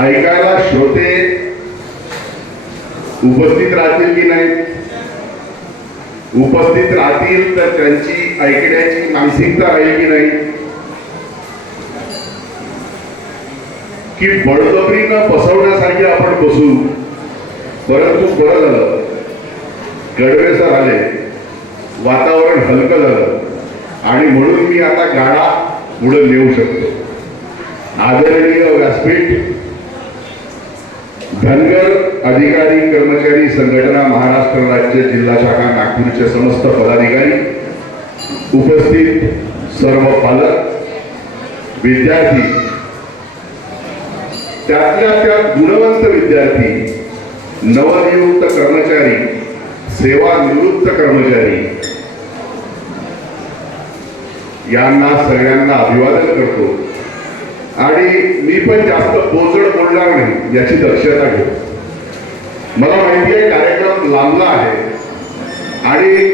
ऐकायला श्रोते उपस्थित राहतील की नाही, उपस्थित राहतील तर त्यांची ऐकण्याची मानसिकता राहील की नाही, की बळजबरीनं बसवण्यासाठी आपण बसू. परंतु बरं झालं गडवेसर आले, वातावरण हलकं झालं आणि म्हणून मी आता गाडा पुढे नेऊ शकतो. आदरणीय व्यासपीठ, धनगर अधिकारी कर्मचारी संघटना महाराष्ट्र राज्य जिल्हा शाखा नागपूरचे समस्त पदाधिकारी, उपस्थित सर्व पालक, विद्यार्थी, त्यातल्या त्यात गुणवंत विद्यार्थी, नवनियुक्त कर्मचारी, सेवानिवृत्त कर्मचारी, यांना सगळ्यांना अभिवादन करतो. आणि मी पण जास्त बोजड बोलणार नाही याची दक्षता घेतो. मला माहिती आहे कार्यक्रम लांबला आहे आणि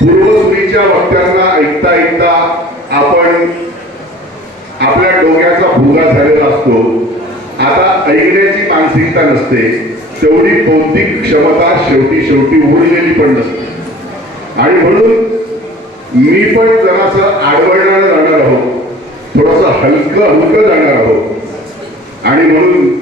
पूर्वसुरीच्या वक्त्यांना ऐकता ऐकता आपण आपल्या डोक्याचा भुगा झालेला असतो. आता ऐकण्याची मानसिकता नसते, तेवढी बौद्धिक क्षमता शेवटी उरलेली पण नसते. आणि म्हणून मी पण जरासं आडवळणारं जाणार आहोत, थोडंसं हलकं जाणार आहोत आणि म्हणून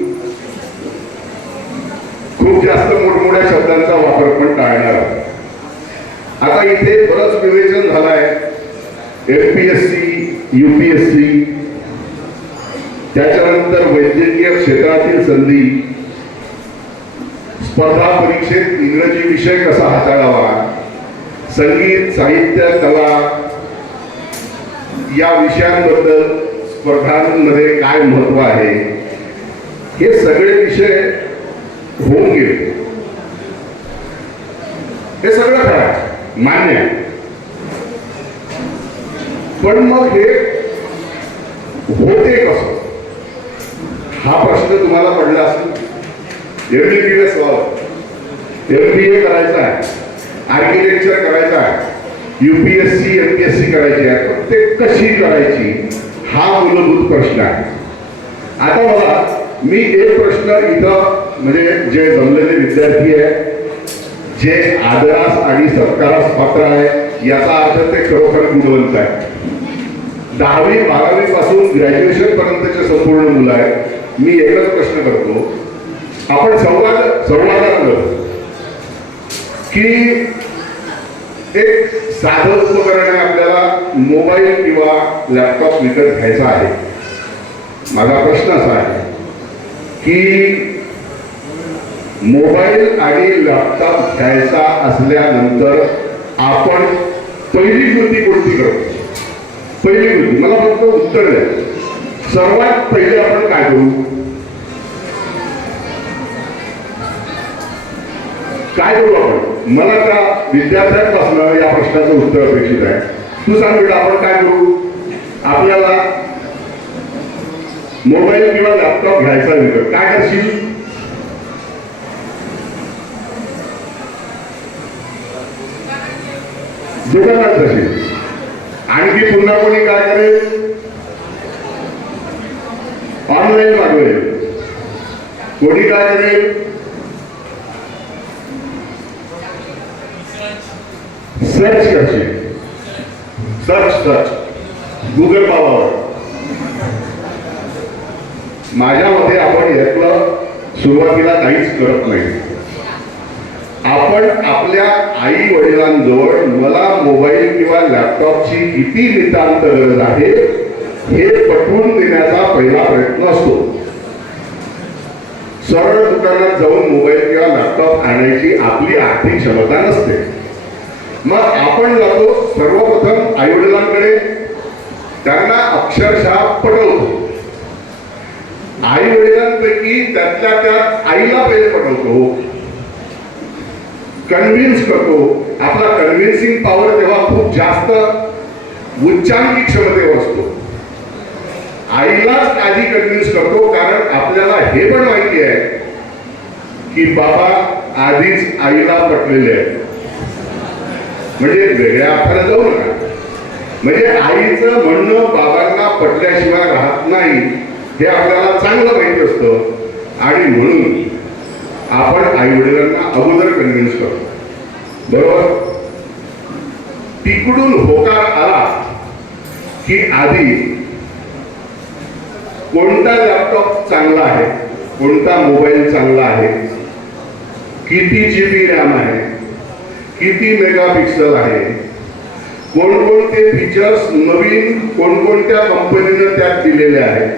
खूप जास्त मोठमोठ्या शब्दांचा वापर पण टाळणार आहोत. आता इथे बरंच विवेचन झालंय. एमपीएससी, यूपीएससी, त्याच्यानंतर वैद्यकीय क्षेत्रातील संधी, स्पर्धा परीक्षेत इंग्रजी विषय कसा हाताळावा, संगीत, साहित्य, कला या विषयांबद्दल स्पर्धांमध्ये काय महत्व आहे, हे सगळे विषय होऊन गेले. हे सगळं खरं मान्य आहे. पण मग हे होते कसं हा प्रश्न तुम्हाला पडला असेल. MBBS व्हावं, MBA करायचं आहे, आर्किटेक्चर करायचं आहे, UPSC, MPSC करायची आहे, पण ते कशी करायची हा मूलभूत प्रश्न आहे. आता मला मी एक प्रश्न इथं म्हणजे जे जमलेले विद्यार्थी आहे, जे आदरास आणि सत्कारास पात्र आहे, याचा अर्थ ते खरोखर गुणवंत आहे. 10वी 12वी पासून ग्रॅज्युएशन पर्यंतचे संपूर्ण मुलं आहेत. मी एकच प्रश्न करतो, आपण संवादात की एक साधं उपकरण आपल्याला मोबाईल किंवा लॅपटॉप विकत घ्यायचा आहे. माझा प्रश्न असा आहे की मोबाईल आणि लॅपटॉप घ्यायचा असल्यानंतर आपण पहिली कृती कोणती करतो? पहिली कृती मला फक्त उत्तर द्या. सर्वात पहिले आपण काय करू? काय करू आपण? मला त्या विद्यार्थ्यांपासून या प्रश्नाचं उत्तर अपेक्षित आहे. तू सांग बेटा, आपण काय करू? आपल्याला मोबाईल किंवा लॅपटॉप घ्यायचा विकत, काय करशील? दुकानात जाशील. आणखी पुन्हा कोणी काय करेल? ऑनलाईन मागवेल. कोणी काय करेल? सर्च करशील. सर्च गुगल पावावर. माझ्या मते आपण यातलं सुरुवातीला काहीच करत नाही. आपण आपल्या आई वडिलांजवळ मला मोबाईल किंवा लॅपटॉपची किती नितांत गरज आहे हे पटवून देण्याचा पहिला प्रयत्न असतो. सरळ दुकानात जाऊन मोबाईल किंवा लॅपटॉप आणायची आपली आर्थिक क्षमता नसते. मग आपण जातो सर्वप्रथम आई वडिलांकडे, त्यांना अक्षरशः पटवतो. आई वडिलांपैकी त्यातल्या त्यात आईला पहिले पटवतो, कन्व्हिन्स करतो. आपला कन्व्हिन्सिंग पॉवर तेव्हा खूप जास्त उच्चांकी क्षमतेवर असतो. आईलाच आधी कन्व्हिन्स करतो, कारण आपल्याला हे पण माहिती आहे की बाबा आधीच आईला पटलेले आहे. म्हणजे वेगळ्या अर्थाने जाऊ नका. म्हणजे आईचं म्हणणं बाबांना पटल्याशिवाय राहत नाही, हे आपल्याला चांगलं माहिती असतं आणि म्हणून आपण आई वडिलांना अगोदर कन्व्हिन्स करतो, बरोबर. तिकडून होकार आला की आधी कोणता लॅपटॉप चांगला आहे, कोणता मोबाईल चांगला आहे, किती GB रॅम आहे, किती मेगापिक्सल आहे, कोणकोणते फीचर्स नवीन कोणकोणत्या कंपनीनं त्यात दिलेले आहेत,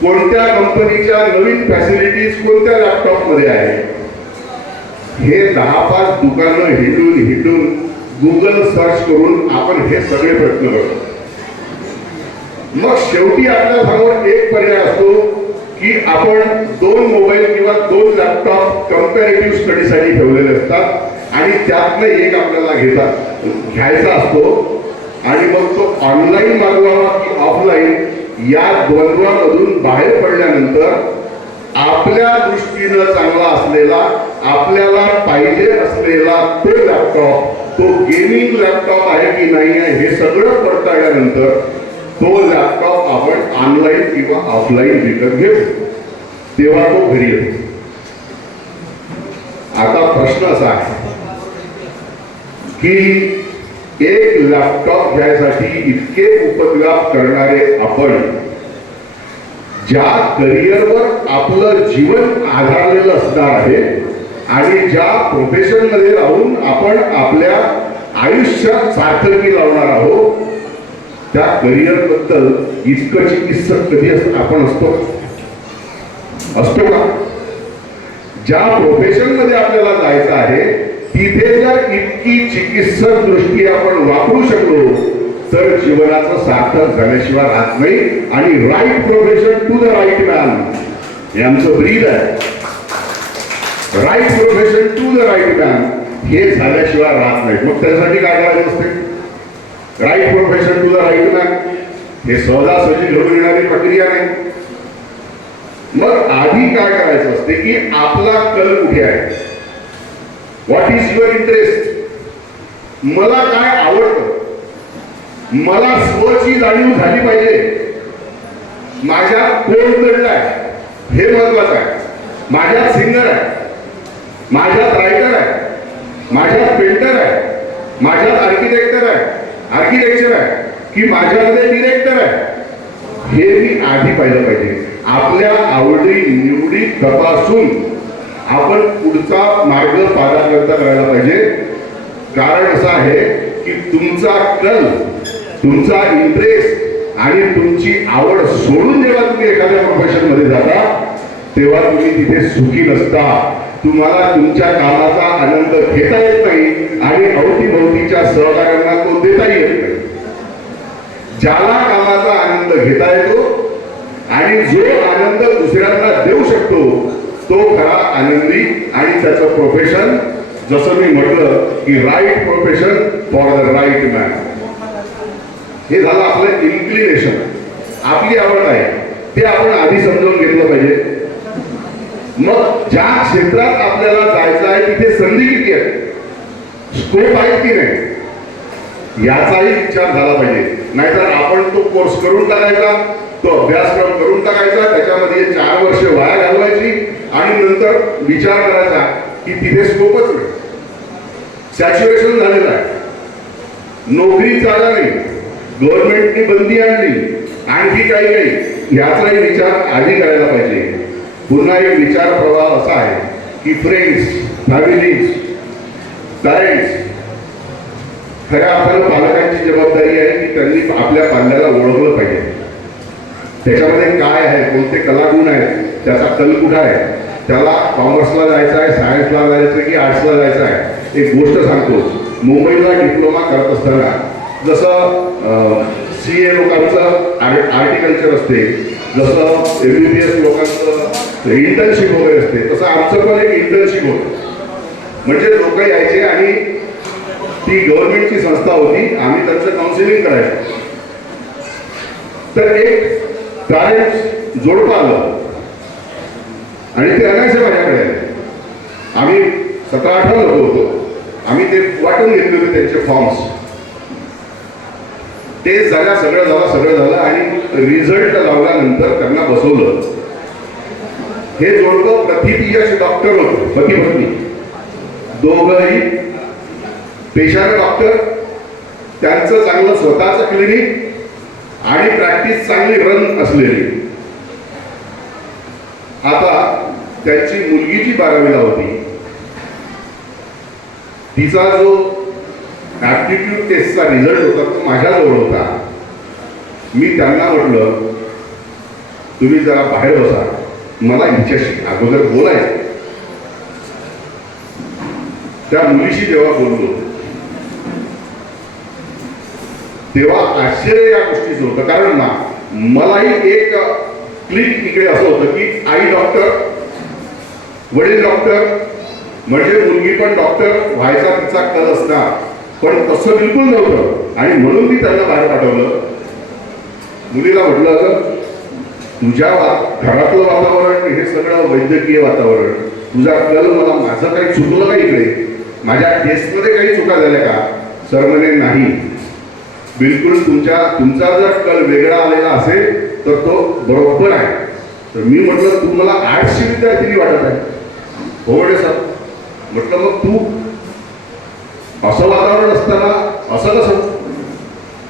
कोणत्या कंपनीच्या नवीन फॅसिलिटीज कोणत्या लॅपटॉप मध्ये आहे, हे 10-5 दुकानं हिंडून गुगल सर्च करून आपण हे सगळे प्रयत्न करतो. मग शेवटी आपल्या समोर एक पर्याय असतो की आपण 2 मोबाईल किंवा 2 लॅपटॉप कंपॅरेटिव्ह स्टडीसाठी ठेवलेले असतात आणि त्यातनं एक आपल्याला घ्यायचा असतो आणि मग तो ऑनलाईन मागवावा की ऑफलाईन या द्वंद्वामधून बाहेर पडल्यानंतर आपल्या दृष्टीनं चांगला असलेला, आपल्याला पाहिजे असलेला तो लॅपटॉप, तो गेमिंग लॅपटॉप आहे की नाही आहे हे सगळं पडताळल्यानंतर तो लॅपटॉप आपण ऑनलाईन किंवा ऑफलाईन विकत घेतो, तेव्हा तो घरी येतो. आता प्रश्न असा आहे की एक लॅपटॉप घ्यायसाठी इतके उपद्व्याप करणारे आपण, ज्या करिअरवर आपलं जीवन आधारलेलं असणार आहे आणि ज्या प्रोफेशन मध्ये राहून आपण आपल्या आयुष्यात सार्थकी लावणार आहोत, त्या करिअर बद्दल इतकं चिकित्सक कधी आपण असतो का? ज्या प्रोफेशन मध्ये आपल्याला जायचं आहे तिथे जर इतकी चिकित्सक दृष्टी आपण वापरू शकलो तर जीवनाचं सार्थक झाल्याशिवाय राहत नाही. आणि right profession to the right man हे आमचं ब्रीद आहे. Right profession to the right man हे झाल्याशिवाय राहत नाही. मग त्यासाठी काय करायचं असते? Right profession to the right man हे सहजासहजी घडून येणारी प्रक्रिया नाही. मग आधी काय करायचं असते की आपला कल कुठे आहे, व्हॉट इज युअर इंटरेस्ट, मला काय आवडतं, मला स्वची जाणीव झाली पाहिजे, माझ्या कोण दडलाय हे महत्वाचं आहे, माझ्यात सिंगर आहे, माझ्यात रायटर आहे, माझ्यात पेंटर आहे, माझ्यात आर्किटेक्चर आहे की माझ्यामध्ये डिरेक्टर आहे, हे मी आधी पाहिलं पाहिजे. आपल्या आवडी निवडी तपासून आपण पुढचा मार्ग पादाक्रांत करायला पाहिजे. कारण असं आहे की तुमचा कल, तुमचा इंटरेस्ट आणि तुमची आवड सोडून जेव्हा तुम्ही एखाद्या प्रोफेशन मध्ये जाता तेव्हा तुम्ही तिथे सुखी नसता. तुम्हाला तुमच्या कामाचा आनंद घेता येत नाही आणि अवतीभोवतीच्या सहकार्यांना तो देता येत नाही. ज्याला कामाचा आनंद घेता येतो आणि जो आनंद दुसऱ्यांना देऊ शकतो तो खरा आनंदी आणि त्याचं प्रोफेशन, जसं मी म्हटलं की right profession for the right man. हे झालं आपलं इन्क्लिनेशन, आपली आवड आहे ते आपण आधी समजून घेतलं पाहिजे. मग ज्या क्षेत्रात आपल्याला जायचं आहे तिथे संधी किती आहे, स्कोप आहे की नाही याचाही विचार झाला पाहिजे. नाहीतर आपण तो कोर्स करून टाकायचा, तो अभ्यासक्रम करून टाकायचा, त्याच्यामध्ये 4 वर्ष वाया घालवायची आणि नंतर विचार करायचा की तिथे स्कोपच नाही, सॅच्युरेशन झालेलं आहे, नोकरी जागा नाही, गव्हर्नमेंटने बंदी आणली, आणखी काही याचाही विचार आधी करायला पाहिजे. पुन्हा एक विचार प्रवाह असा आहे की फ्रेंड्स, फॅमिलीज, पॅरेंट्स, खऱ्या अर्थानं पालकांची जबाबदारी आहे की त्यांनी आपल्या पाल्याला ओळखलं पाहिजे. त्याच्यामध्ये काय आहे, कोणते कलागुण आहेत, त्याचा कल कुठं आहे, त्याला कॉमर्सला जायचं आहे, सायन्सला जायचं की आर्ट्सला जायचं आहे. एक गोष्ट सांगतो, मुंबईला डिप्लोमा करत असताना जसं CA लोकांचं आर्टिकल्चर असते, जसं MBBS लोकांचं इंटर्नशिप वगैरे असते, तसं आमचं पण एक इंटर्नशिप होतं. म्हणजे लोक यायचे आणि ती गव्हर्नमेंटची संस्था होती, आम्ही त्यांचं काउन्सिलिंग करायचो. तर एक पॅरेंट्स जोडपं आलं आणि ते आणायचे माझ्याकडे. आम्ही 17-18 लोक होतो. आम्ही ते वाटून घेतले होते त्यांचे फॉर्म्स. टेस्ट झाल्या, सगळं झालं आणि रिझल्ट लावल्यानंतर त्यांना बसवलं. हे जोडपं प्रथितयश डॉक्टर होतं, पती पत्नी दोघंही पेशाने डॉक्टर, त्यांचं चांगलं स्वतःचं क्लिनिक आणि प्रॅक्टिस चांगली रन असलेली. आता त्यांची मुलगी जी 12वीला होती, तिचा जो ऍप्टिट्यूड टेस्टचा रिझल्ट होता तो माझ्याजवळ होता. मी त्यांना म्हटलं तुम्ही जरा बाहेर बसा, मला हिच्याशी अगोदर बोलायचं. त्या मुलीशी जेव्हा बोललो तेव्हा आश्चर्य या गोष्टीचं होतं, कारण मलाही एक क्लिक इकडे असं होतं की आई डॉक्टर, वडील डॉक्टर, म्हणजे मुलगी पण डॉक्टर व्हायचा तिचा कल असणार, पण तसं बिलकुल नव्हतं. आणि म्हणून मी त्यांना बाहेर पाठवलं. मुलीला म्हटलं तुझ्या घरातलं वातावरण हे सगळं वैद्यकीय वातावरण, तुझा कल, मला माझं काही चुकलं का इकडे, माझ्या टेस्टमध्ये काही चुका झाल्या का? सर म्हणे नाही, बिलकुल तुमचा जर कल वेगळा आलेला असेल तर तो बरोबर आहे. तर मी म्हटलं तू मला आर्ट्सची विद्यार्थिनी वाटत आहे. हो म्हणे सर. म्हटलं मग तू असं वातावरण असताना असं कसं?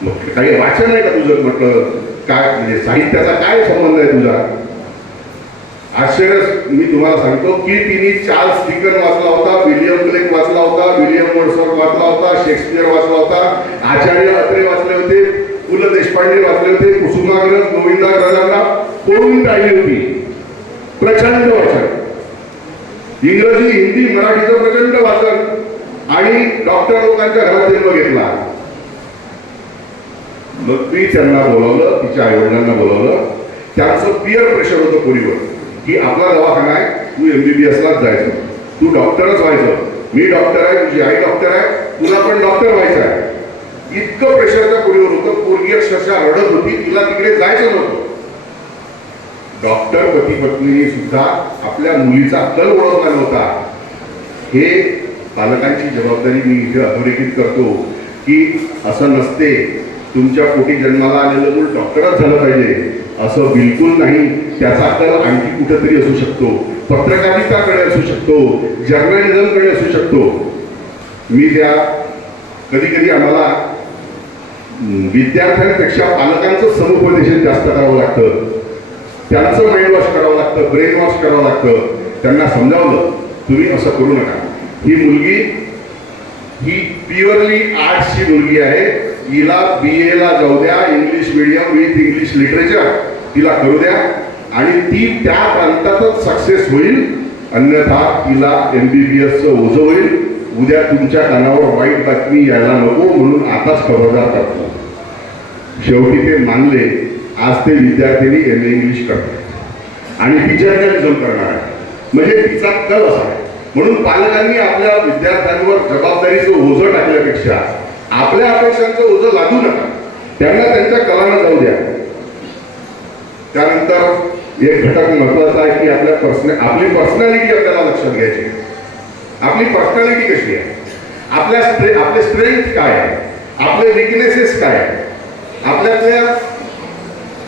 मग काही वाचन नाही का तुझं? म्हटलं काय म्हणजे साहित्याचा काय संबंध आहे तुझा? आश्चर्य मी तुम्हाला सांगतो की तिने चार्ल्स डिकन वाचला होता, विलियम ब्लेक वाचला होता, विलियम वर्ड्सवर्थ वाचला होता, शेक्सपियर वाचला होता, आचार्य अत्रे वाचले होते, पु ल देशपांडे वाचले होते, कुसुमाग्रज गोविंदाग्रजांना पळून राहिली होती. प्रचंड वाचन, इंग्रजी, हिंदी, मराठीचं प्रचंड वाचन, आणि डॉक्टर लोकांच्या घरात जन्म घेतला. मग मी त्यांना बोलावलं, तिच्या आईवडिलांना बोलावलं. त्यांचं पिअर प्रेशर होतं पोरीवर की आपला दवाखाना आहे, तू MBBSलाच जायचं, तू डॉक्टरच व्हायचं, मी डॉक्टर आहे, तुझी आई डॉक्टर आहे, तुला पण डॉक्टर व्हायचं आहे. इतकं प्रेशर त्या पोरीवर होतं. पोरगी अक्षरशः रडत होती, तिला तिकडे जायचं नव्हतं. डॉक्टर पती पत्नी सुद्धा आपल्या मुलीचा कल ओळखला नव्हता. हे पालकांची जबाबदारी मी इथे अधोरेखित करतो की असं नसते तुमच्या पोटी जन्माला आलेलं मूल डॉक्टरच झालं पाहिजे असं बिलकुल नाही. त्याचा कल आणखी कुठेतरी असू शकतो, पत्रकारिताकडे असू शकतो, जर्नलिझमकडे असू शकतो. मी त्या कधी कधी आम्हाला विद्यार्थ्यांपेक्षा पालकांचं समुपदेशन जास्त करावं लागतं, त्यांचं माइंड वॉश करावं लागतं, ब्रेन वॉश करावं लागतं. त्यांना समजावलं तुम्ही असं करू नका. ही मुलगी ही प्युअरली आर्ट्सची मुलगी आहे, हिला BA ला जाऊ द्या, English medium with English literature तिला करू द्या आणि ती त्या प्रांतातच सक्सेस होईल. अन्यथा तिला MBBSचं ओझं होईल. उद्या तुमच्या कानावर वाईट बातमी यायला नको म्हणून आताच खबरदार करतो. शेवटी ते मानले. आज ते विद्यार्थ्यांनी MA इंग्लिश करतात आणि ती जर्नलिझम करणार आहे, म्हणजे तिचा कल असा आहे. म्हणून पालकांनी आपल्या विद्यार्थ्यांवर जबाबदारीचं ओझं टाकल्यापेक्षा आपल्या अपेक्षांचं ओझं लादू नका, त्यांना त्यांच्या कलानं जाऊ द्या. त्यानंतर एक घटक महत्वाचा आहे की आपली पर्सनॅलिटी आपल्याला लक्षात घ्यायची. आपली पर्सनॅलिटी कशी आहे, आपले स्ट्रेंथ काय आहे, आपले विकनेसेस काय आहे, आपल्यातल्या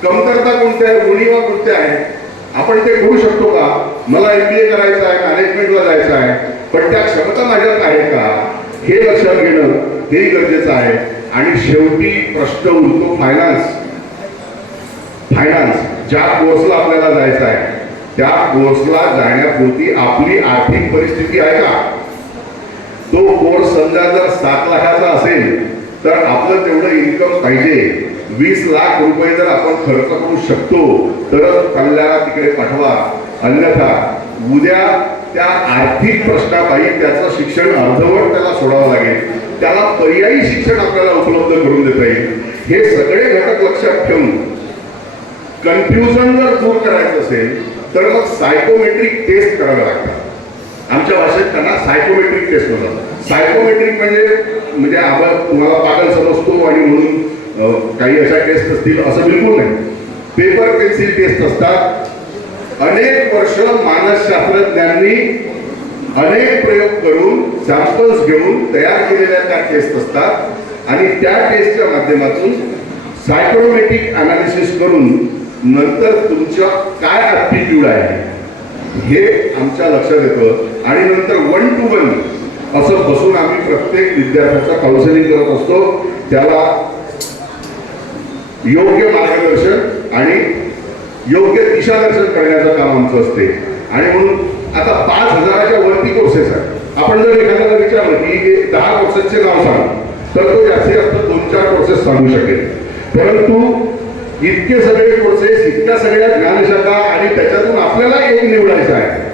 कमतरता कोणत्या आहे, उणीवा कोणत्या आहेत, आपण ते करू शकतो का? मला MBA करायचं आहे, मॅनेजमेंटला जायचं आहे, पण त्या क्षमता माझ्यात आहे का हे लक्षात घेणं हे गरजेचं आहे. आणि शेवटी प्रश्न उरतो फायनान्स. ज्या कोर्सला आपल्याला जायचं आहे त्या कोर्सला जाण्यापुरती आपली आर्थिक परिस्थिती आहे का? तो कोर्स समजा जर 7 लाखाचा असेल तर आपलं तेवढं इन्कम पाहिजे. 20 लाख रुपये जर आपण खर्च करू शकतो तरच कल्याणा तिकडे पाठवा, अन्यथा उद्या त्या आर्थिक प्रश्नापायी त्याचं शिक्षण अर्धवट त्याला सोडावं लागेल. त्याला पर्यायी शिक्षण आपल्याला उपलब्ध करून देता येईल. हे सगळे घटक लक्षात ठेवून कन्फ्युजन जर दूर करायचं असेल तर मग सायकोमेट्रिक टेस्ट कराव्या लागतात. आमच्या भाषेत त्यांना सायकोमेट्रिक टेस्ट म्हणतात. सायकोमेट्रिक म्हणजे आपण तुम्हाला पागल समजतो आणि म्हणून काही अशा टेस्ट असतील असं बिलकुल नाही. पेपर पेन्सिल टेस्ट असतात. अनेक वर्ष मानसशास्त्रज्ञांनी अनेक प्रयोग करून सॅम्पल्स घेऊन तयार केलेल्या त्या टेस्ट असतात आणि त्या टेस्टच्या माध्यमातून सायकोमेट्रिक अनालिसिस करून नंतर तुमच्या काय ॲप्टिट्यूड आहे हे आमच्या लक्षात येतं आणि नंतर 1 to 1 असं बसून आम्ही प्रत्येक विद्यार्थ्याचं काउन्सिलिंग करत असतो. त्याला योग्य मार्गदर्शन आणि योग्य दिशादर्शन करण्याचं काम आमचं असते. आणि म्हणून आता 5,000च्या वरती कोर्सेस आहेत. आपण जर एखाद्याला विचारलं की 10 कोर्सेसचे नाव सांग तर तो जास्तीत जास्त 2-4 कोर्सेस सांगू शकेल. परंतु इतके सगळे कोर्सेस, इतक्या सगळ्या ज्ञानशाखा आणि त्याच्यातून आपल्याला एक निवडायचं आहे.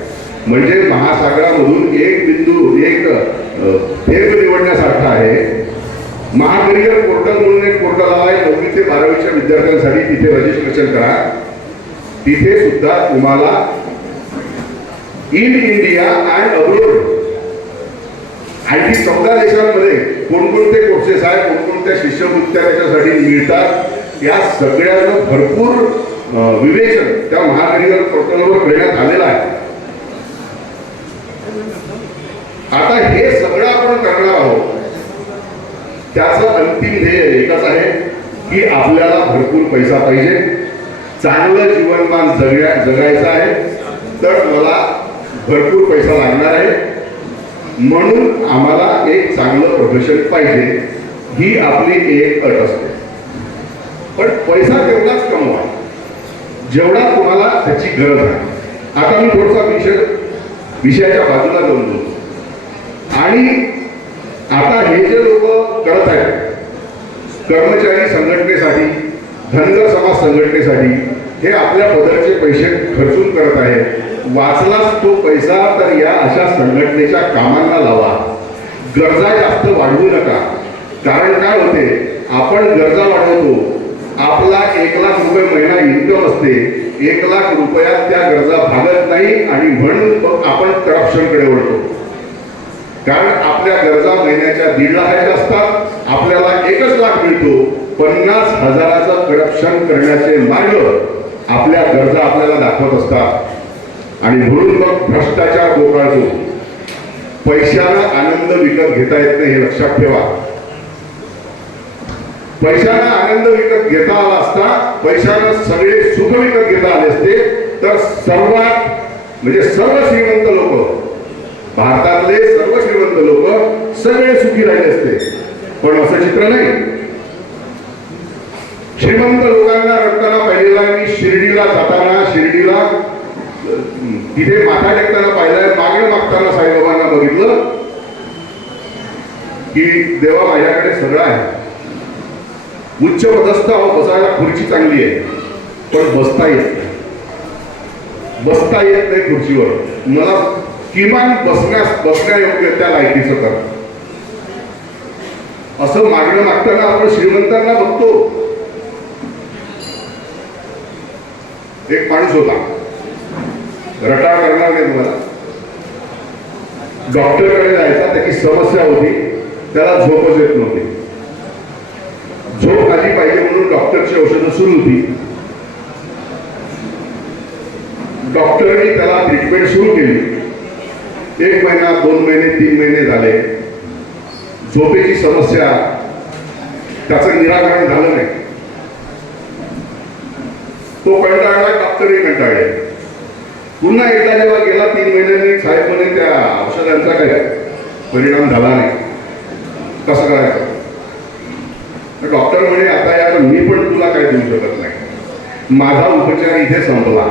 म्हणजे महासागरामधून एक बिंदू, एक थेंब निवडण्यासारखा आहे. महाकरियर पोर्टल म्हणून एक पोर्टल आहे. 9वी ते 12वीच्या विद्यार्थ्यांसाठी तिथे रजिस्ट्रेशन करा. तिथे सुद्धा तुम्हाला इन इंडिया अँड अब्रोड आणखी 14 देशांमध्ये कोणकोणते कोर्सेस आहेत, कोणकोणत्या शिष्यवृत्त्या त्याच्यासाठी मिळतात, या सगळ्यांना भरपूर विवेचन त्या महाकरियर पोर्टलवर करण्यात आलेलं आहे. आता हे सगळं आपण करणार आहोत. त्याचं अंतिम ध्येय एकच आहे की आपल्याला भरपूर पैसा पाहिजे, चांगलं जीवनमान जगायचं आहे. तर मला भरपूर पैसा लागणार आहे, म्हणून आम्हाला एक चांगलं प्रोफेशन पाहिजे, ही आपली एक अट असते. पण पैसा तेवढाच कमवा जेवढा तुम्हाला त्याची गरज आहे. आता मी थोडासा विषयाच्या बाजूला जाऊन बोलतो. आणि आता हे जे लोक करत आहेत कर्मचारी संघटनेसाठी, धनगर समाज संघटनेसाठी, हे आपल्या पदरचे पैसे खर्चून करत आहेत. वाचलाच तो पैसा तर या अशा संघटनेच्या कामांना लावा. गरजा जास्त वाढवू नका. कारण काय होते, आपण गरजा वाढवतो, आपला 1 लाख रुपये महिना इन्कम असते, 1 लाख रुपयात त्या गरजा भागत नाही आणि म्हणून आपण करप्शनकडे वळतो. कारण आपल्या गरजा महिन्याच्या 1.5 लाखाच्या असतात, आपल्याला 1 लाख मिळतो. 50,000चं करप्शन करण्याचे मार्ग आपल्या गरजा आपल्याला दाखवत असतात. आणि म्हणून मग भ्रष्टाचार बोकाळतो. पैशानं आनंद विकत घेता येत नाही, हे लक्षात ठेवा. पैशानं आनंद विकत घेता आला असता, पैशानं सगळे सुख विकत घेता आले असते, तर सर्वात म्हणजे सर्व श्रीमंत लोक, भारतातले सर्व श्रीमंत लोक सगळे सुखी राहिले असते. पण असं चित्र नाही. श्रीमंत लोकांना रडताना पाहिलेला मी शिर्डीला जाताना, शिर्डीला तिथे माथा टेकताना पाहिलं, मागणं मागताना साईबाबांना बघितलं की देवा माझ्याकडे सगळं आहे, उच्च पदस्थ बसायला खुर्ची चांगली आहे, पण बसता येत नाही खुर्चीवर. मला किमान बसण्यायोग्य त्या लायकीचं कर. असं मागणं मागताना आपण श्रीमंतांना बघतो. एक माणूस होता, रटाळ करणार नाही तुम्हाला, डॉक्टरकडे जायचा, त्याची समस्या होती, त्याला झोपच येत नव्हती. झोप आली पाहिजे म्हणून डॉक्टरची औषधं सुरू होती. डॉक्टरने त्याला ट्रीटमेंट सुरू केली. 1 महिना, 2 महिने, 3 महिने झाले, झोपेची समस्या, त्याचं निराकरण झालं नाही. तो कंटाळला, डॉक्टरही कंटाळले. पुन्हा एकदा जेव्हा गेला 3 महिन्यांनी, साहेब म्हणे त्या औषधांचा काय परिणाम झाला नाही, कसं करायचं? डॉक्टर म्हणे आता यार मी पण तुला काय देऊ शकत नाही, माझा उपचार इथे संपला.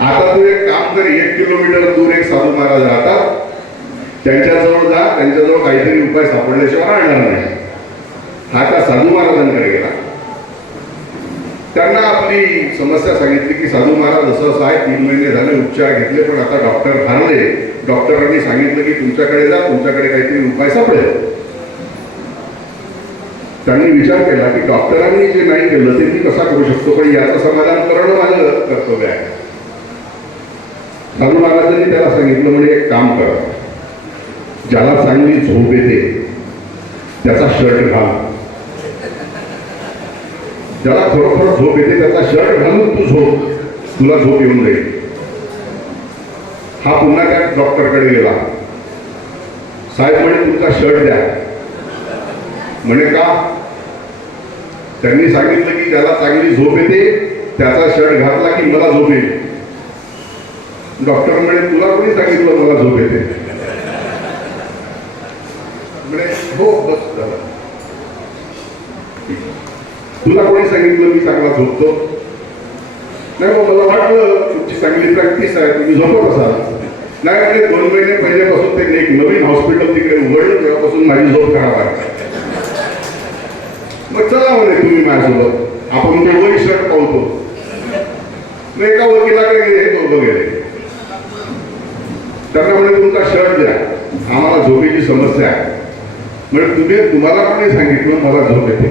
आता तू एक काम कर, 1 किलोमीटर दूर एक साधू महाराज राहतात, त्यांच्याजवळ जा, त्यांच्याजवळ काहीतरी उपाय सापडल्याशिवाय राहणार नाही. हा त्या साधू महाराजांकडे गेला. त्यांना आपली समस्या सांगितली की साधू महाराज असं असं आहे, 3 महिने झाले उपचार घेतले, पण आता डॉक्टर हारले. डॉक्टरांनी सांगितलं की तुमच्याकडे जा, तुमच्याकडे काहीतरी उपाय सापडेल. त्यांनी विचार केला की डॉक्टरांनी जे नाही केलं ते मी कसा करू शकतो, पण याचं समाधान करणं माझं कर्तव्य आहे. साधू महाराजांनी त्याला सांगितलं, म्हणजे एक काम कर, ज्याला चांगली झोप येते त्याचा शर्ट घाल, ज्याला खरोखर झोप येते त्याचा शर्ट घालून तू झोप, तुला झोप येऊन जाईल. हा पुन्हा त्या डॉक्टरकडे गेला. साहेब म्हणे तुमचा शर्ट द्या. म्हणे का? त्यांनी सांगितलं की त्याला चांगली झोप येते, त्याचा शर्ट घातला की मला झोप येईल. डॉक्टर म्हणे तुला कोणी सांगितलं मला झोप येते? म्हणे हो बस झालं. तुला कोणी सांगितलं मी चांगला झोपतो? नाही मग मला वाटलं तुमची चांगली प्रॅक्टिस आहे, तुम्ही झोपत असाल. नाही म्हणजे 2 महिने पहिल्यापासून ते एक नवीन हॉस्पिटल तिकडे उघडलं तेव्हापासून माझी झोप खराब आहे. मग चला म्हणे तुम्ही माझ्यासोबत, आपण दोघंही शर्ट पावतो. मग एका वकिलाकडे गेले, दोघं गेले. त्यांना म्हणे तुमचा शर्ट द्या, आम्हाला झोपेची समस्या आहे. म्हणजे तुम्हाला कोणी सांगितलं मला झोप येते?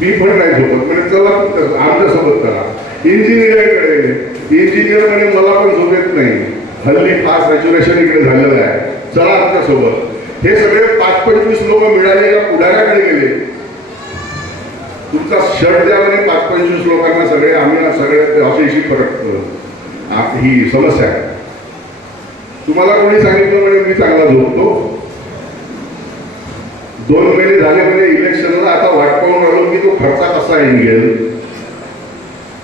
मी पण नाही झोपत. म्हणजे चला आमच्यासोबत करा. इंजिनिअरकडे गेले. इंजिनियर म्हणे मला पण झोप येत नाही, हल्ली फास्ट सॅच्युरेशन इकडे झालेलं आहे, चला आमच्यासोबत. हे सगळे 5-25 लोक मिळाले या पुढाऱ्याकडे गेले. तुमचा शर्ट द्या म्हणे 5-25 लोकांना, सगळे आम्ही सगळे अशी फरक ही समस्या आहे. तुम्हाला कोणी सांगितलं म्हणे मी चांगला झोपतो? 2 महिने झाले म्हणे इलेक्शनला, आता वाट पाहून राहिलो की तो खर्चा कसा निघेल.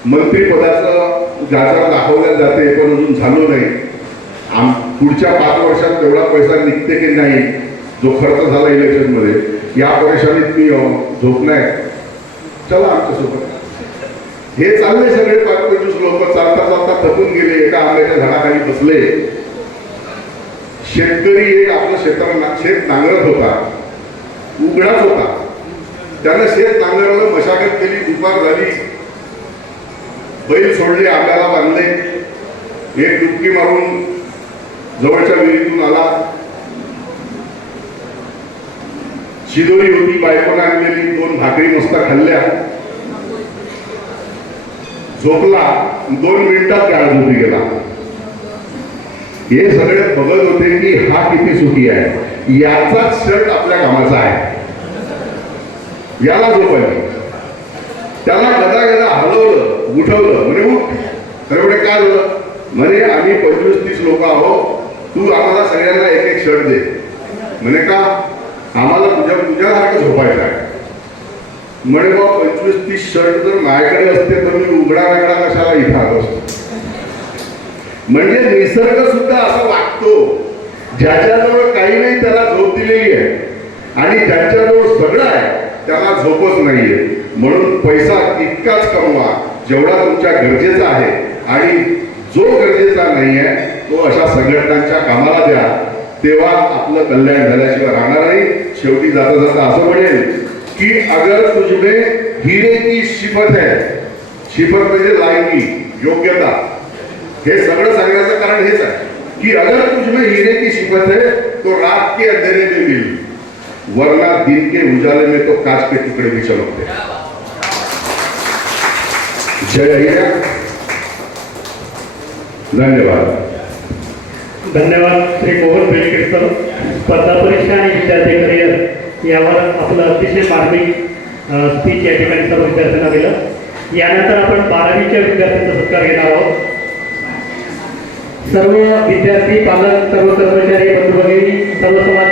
मंत्रीपदाचं गाजर दाखवल्या जाते पण अजून झालो नाही. पुढच्या 5 वर्षात तेवढा पैसा निघते की नाही जो खर्च झाला इलेक्शन मध्ये, या परेशानीत मी झोपणार. चला आमच्यासोबत. हे चालले सगळे 5-25 लोक चालता चालता थकून गेले. एका आंब्याच्या झाडाखाली बसले. शेतकरी एक आपलं शेत नांगरत होता, उघडाच होता. त्यानं शेत नांगरलं, मशागत केली, दुपार झाली, बैल सोडले, आंब्याला बांधले, एक डुबकी मारून जवळच्या विहिरीतून आला. शिदोरी होती बायकोने आणलेली, 2 भाकरी मस्त खाल्ल्या, झोपला. 2 मिनिटात गाळ झोपी गेला. हे सगळे बघत होते की हा किती सुखी आहे, याचाच शर्ट आपल्या कामाचा आहे, याला झोपायला. त्याला गदा हलवलं, उठवलं. म्हणे उठ. तर म्हणे काय झालं? म्हणे आम्ही 25-30 लोक आहोत, तू आम्हाला सगळ्यांना एक शर्ट दे. म्हणे का? आम्हाला तुझ्यासारखं झोपायचं आहे. म्हणे बा 25-30 शर्ट जर माझ्याकडे असते तर मी उघडा वेगळा कशाला इथं आलो असतो. म्हणजे निसर्ग सुद्धा असं वागतो, ज्याच्याजवळ काही नाही त्याला झोप दिलेली आहे, आणि ज्याच्याजवळ सगळं आहे त्याला झोपच नाहीये. म्हणून पैसा तितकाच कमवा जेवढा तुमच्या गरजेचा आहे, आणि जो गरजेचा नाही आहे तो अशा संघटनांच्या कामाला द्या, तेव्हा आपलं कल्याण झाल्याशिवाय राहणार नाही. शेवटी जाता जाता असं म्हणेल की अगर तुझमें हिरे की शिफत है, शिफत म्हणजे लायकी, योग्यता. हे सगळं सांगण्याचं कारण हेच आहे की अगर तुझमें हीरे की सिफत है तो रात के अंधेरे में मिल, वरना दिन के उजाले में तो कांच के टुकड़े भी चमकते. जय हिंद. धन्यवाद. धन्यवाद श्री मोहन बेलकर सर. स्पर्धा परीक्षा आणि विद्यार्थी करिअर यावर आपलं अतिशय मार्मिक स्पीच या ठिकाणी सर्व विद्यार्थ्यांना दिलं. यानंतर आपण 12वीच्या विद्यार्थ्यांचा सत्कार घेणार आहोत. सर्व विद्यार्थी, पालक, सर्व कर्मचारी, बंधू भगिनी, सर्व समाज